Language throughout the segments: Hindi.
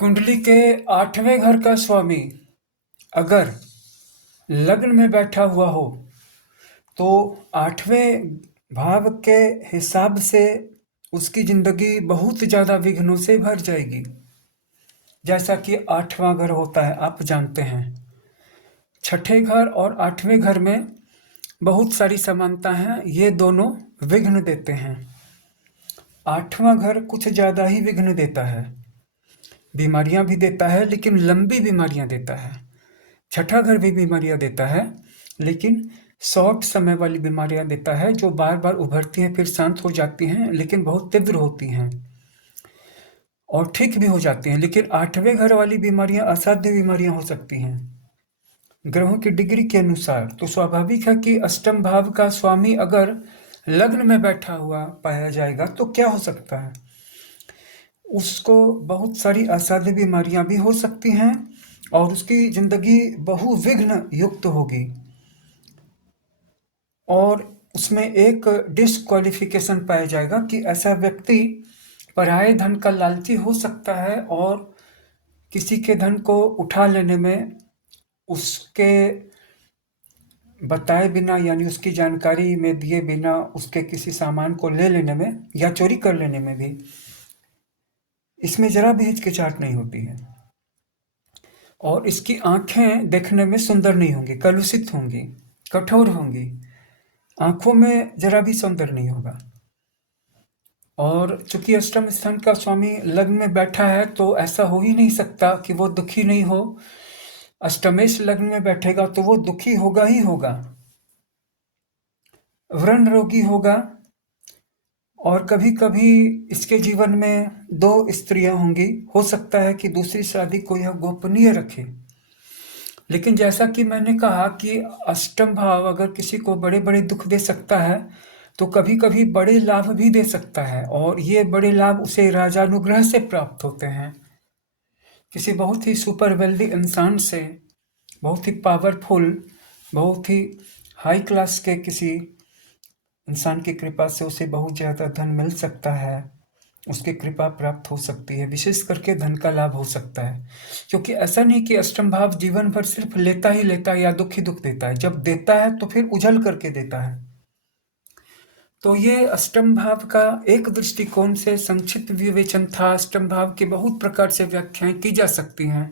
कुंडली के 8वें घर का स्वामी अगर लग्न में बैठा हुआ हो तो 8वें भाव के हिसाब से उसकी जिंदगी बहुत ज़्यादा विघ्नों से भर जाएगी। जैसा कि 8वां घर होता है, आप जानते हैं। छठे घर और 8वें घर में बहुत सारी समानता हैं, ये दोनों विघ्न देते हैं। 8वां घर कुछ ज़्यादा ही विघ्न देता है, बीमारियां भी देता है लेकिन लंबी बीमारियां देता है। छठा घर भी बीमारियां देता है लेकिन शॉर्ट समय वाली बीमारियां देता है, जो बार बार उभरती हैं फिर शांत हो जाती हैं लेकिन बहुत तीव्र होती हैं और ठीक भी हो जाती हैं। लेकिन 8वें घर वाली बीमारियां असाध्य बीमारियां हो सकती हैं ग्रहों की डिग्री के अनुसार। तो स्वाभाविक है कि अष्टम भाव का स्वामी अगर लग्न में बैठा हुआ पाया जाएगा तो क्या हो सकता है, उसको बहुत सारी असाध्य बीमारियां भी हो सकती हैं और उसकी जिंदगी बहुविघ्न युक्त होगी। और उसमें एक डिस्क्वालिफिकेशन पाया जाएगा कि ऐसा व्यक्ति पराये धन का लालची हो सकता है और किसी के धन को उठा लेने में, उसके बताए बिना यानी उसकी जानकारी में दिए बिना उसके किसी सामान को ले लेने में या चोरी कर लेने में भी इसमें जरा भी हिचकिचाहट नहीं होती है। और इसकी आंखें देखने में सुंदर नहीं होंगी, कलुषित होंगी, कठोर होंगी, आंखों में जरा भी सौंदर्य नहीं होगा। और चूंकि अष्टम स्थान का स्वामी लग्न में बैठा है तो ऐसा हो ही नहीं सकता कि वो दुखी नहीं हो। अष्टमेश लग्न में बैठेगा तो वो दुखी होगा ही होगा, व्रण रोगी होगा और कभी कभी इसके जीवन में 2 स्त्रियां होंगी। हो सकता है कि दूसरी शादी को यह गोपनीय रखे। लेकिन जैसा कि मैंने कहा कि अष्टम भाव अगर किसी को बड़े बड़े दुख दे सकता है तो कभी कभी बड़े लाभ भी दे सकता है, और ये बड़े लाभ उसे राजानुग्रह से प्राप्त होते हैं। किसी बहुत ही सुपर वेल्दी इंसान से, बहुत ही पावरफुल, बहुत ही हाई क्लास के किसी इंसान की कृपा से उसे बहुत ज़्यादा धन मिल सकता है, उसकी कृपा प्राप्त हो सकती है, विशेष करके धन का लाभ हो सकता है। क्योंकि ऐसा नहीं कि अष्टम भाव जीवन भर सिर्फ लेता ही लेता है या दुख ही दुख देता है, जब देता है तो फिर उछल करके देता है। तो ये अष्टम भाव का एक दृष्टिकोण से संक्षिप्त विवेचन था। अष्टम भाव की बहुत प्रकार से व्याख्याएं की जा सकती हैं।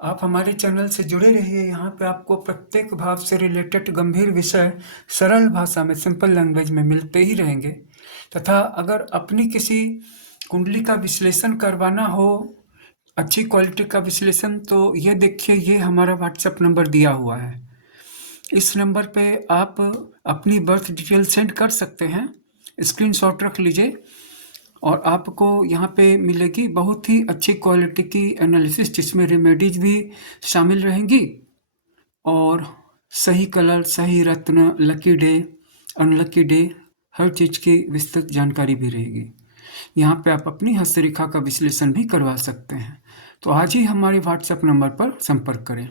आप हमारे चैनल से जुड़े रहिए, यहाँ पे आपको प्रत्येक भाव से रिलेटेड गंभीर विषय सरल भाषा में, सिंपल लैंग्वेज में मिलते ही रहेंगे। तथा अगर अपनी किसी कुंडली का विश्लेषण करवाना हो, अच्छी क्वालिटी का विश्लेषण, तो ये देखिए, ये हमारा व्हाट्सएप नंबर दिया हुआ है। इस नंबर पे आप अपनी बर्थ डिटेल सेंड कर सकते हैं, स्क्रीनशॉट रख लीजिए और आपको यहाँ पे मिलेगी बहुत ही अच्छी क्वालिटी की एनालिसिस, जिसमें रेमेडीज भी शामिल रहेंगी और सही कलर, सही रत्न, लकी डे, अनलकी डे, हर चीज़ की विस्तृत जानकारी भी रहेगी। यहाँ पे आप अपनी हस्तरेखा का विश्लेषण भी करवा सकते हैं। तो आज ही हमारे व्हाट्सएप नंबर पर संपर्क करें।